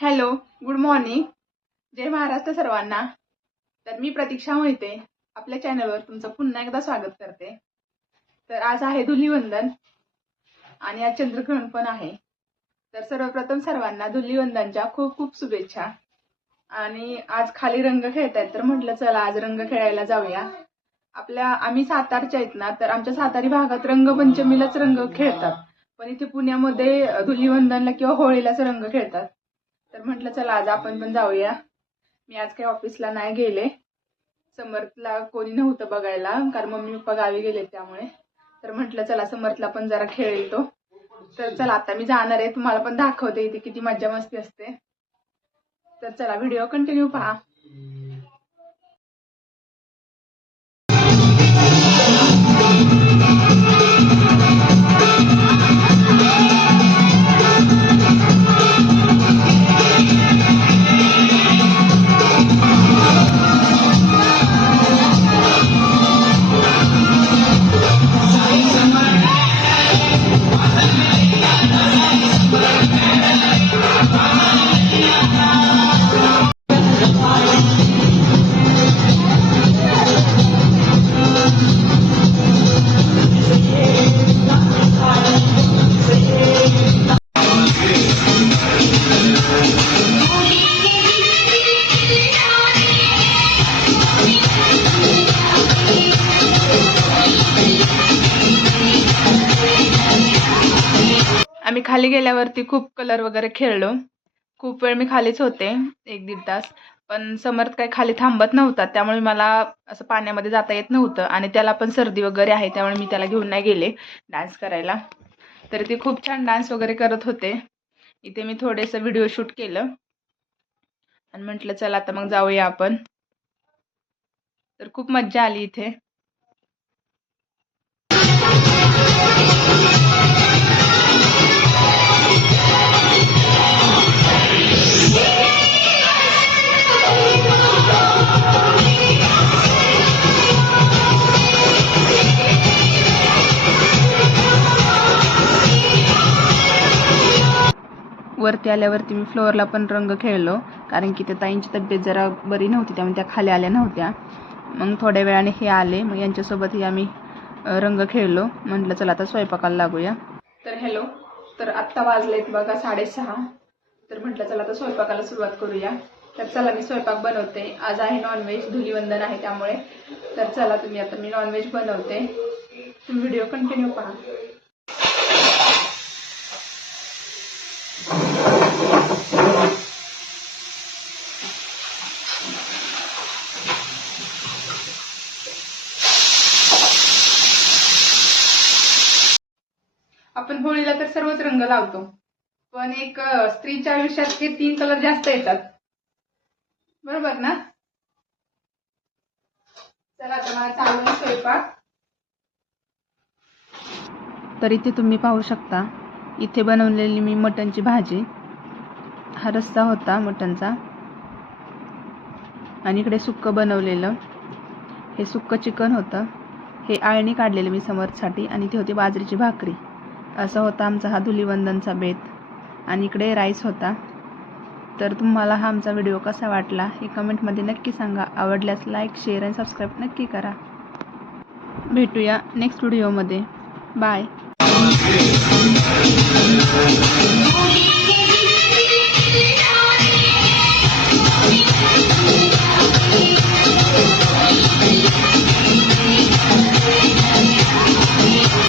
Hello, good morning. जय महाराष्ट्र सर्वांना. तर मी प्रतीक्षा मोहिते आपल्या चॅनलवर तुमचं पुन्हा एकदा स्वागत करते. तर आज आहे धुलीवंदन आणि आज चंद्रग्रहण पण आहे. तर सर्वप्रथम सर्वांना धुलीवंदनच्या खूप खूप शुभेच्छा. आणि आज खाली रंग खेळतायत तर म्हटलं चला आज रंग खेळायला जाऊया. आम्ही सातारच्या आहेत ना, तर आमच्या सातारी भागात रंगपंचमीलाच रंग खेळतात, पण इथे पुण्यामध्ये धुलीवंदनला किंवा होळीलाच रंग खेळतात. तर म्हटलं चला आज आपण पण जाऊया. मी आज काही ऑफिसला नाही गेले, समर्थला कोणी नव्हतं बघायला कारण मम्मी पप्पा गावी गेले त्यामुळे. तर म्हटलं चला समर्थला पण जरा खेळेल तो. तर चला आता मी जाणार आहे, तुम्हाला पण दाखवते इथे किती मज्जा मस्ती असते. तर चला व्हिडिओ कंटिन्यू पहा. आम्ही खाली गेल्यावरती खूप कलर वगैरे खेळलो. खूप वेळ मी खालीच होते, 1-1.5 तास. पण समर्थ काही खाली थांबत नव्हता, त्यामुळे मला असं पाण्यामध्ये जाता येत नव्हतं आणि त्याला पण सर्दी वगैरे आहे, त्यामुळे मी त्याला घेऊन नाही गेले डान्स करायला. तर ते खूप छान डान्स वगैरे करत होते. इथे मी थोडेसं व्हिडिओ शूट केलं आणि म्हटलं चला आता मग जाऊया आपण. तर खूप मज्जा आली इथे. वरती आल्यावरती मी फ्लोअरला पण रंग खेळलो, कारण की त्या ताईंची तब्येत जरा बरी नव्हती, त्यामुळे त्या खाली आल्या नव्हत्या. मग थोड्या वेळाने हे आले, मग यांच्यासोबतही आम्ही रंग खेळलो. म्हटलं चला आता स्वयंपाकाला लागूया. तर हॅलो, तर आत्ता वाजलेत बघा 6:30. तर म्हटलं चला आता स्वयंपाकाला सुरुवात करूया. तर चला मी स्वयंपाक बनवते. आज आहे नॉनव्हेज, धुलीवंदन आहे त्यामुळे. तर चला आता मी नॉनव्हेज बनवते. तुम्ही व्हिडिओ कंटिन्यू पहा. आपण होळीला तर सर्वच रंग लावतो, पण एक स्त्रीच्या आयुष्यात हे 3 कलर जास्त येतात, बरोबर ना? चला आता मला चालू आहे स्वयंपाक. तर इथे तुम्ही पाहू शकता, इथे बनवलेली मी मटणची भाजी. हा रस्सा होता मटणचा आणि इकडे सुक्कं बनवलेलं, हे सुक्कं चिकन होतं. हे आळणी काढलेलं मी समर्थसाठी आणि इथे होती बाजरीची भाकरी. असा होता आमचा हा धुलीवंदनचा बेत. आणि इकडे राईस होता. तर तुम्हाला हा आमचा व्हिडिओ कसा वाटला हे कमेंटमध्ये नक्की सांगा. आवडल्यास लाईक, शेअर आणि सबस्क्राईब नक्की करा. भेटूया नेक्स्ट व्हिडिओमध्ये. बाय.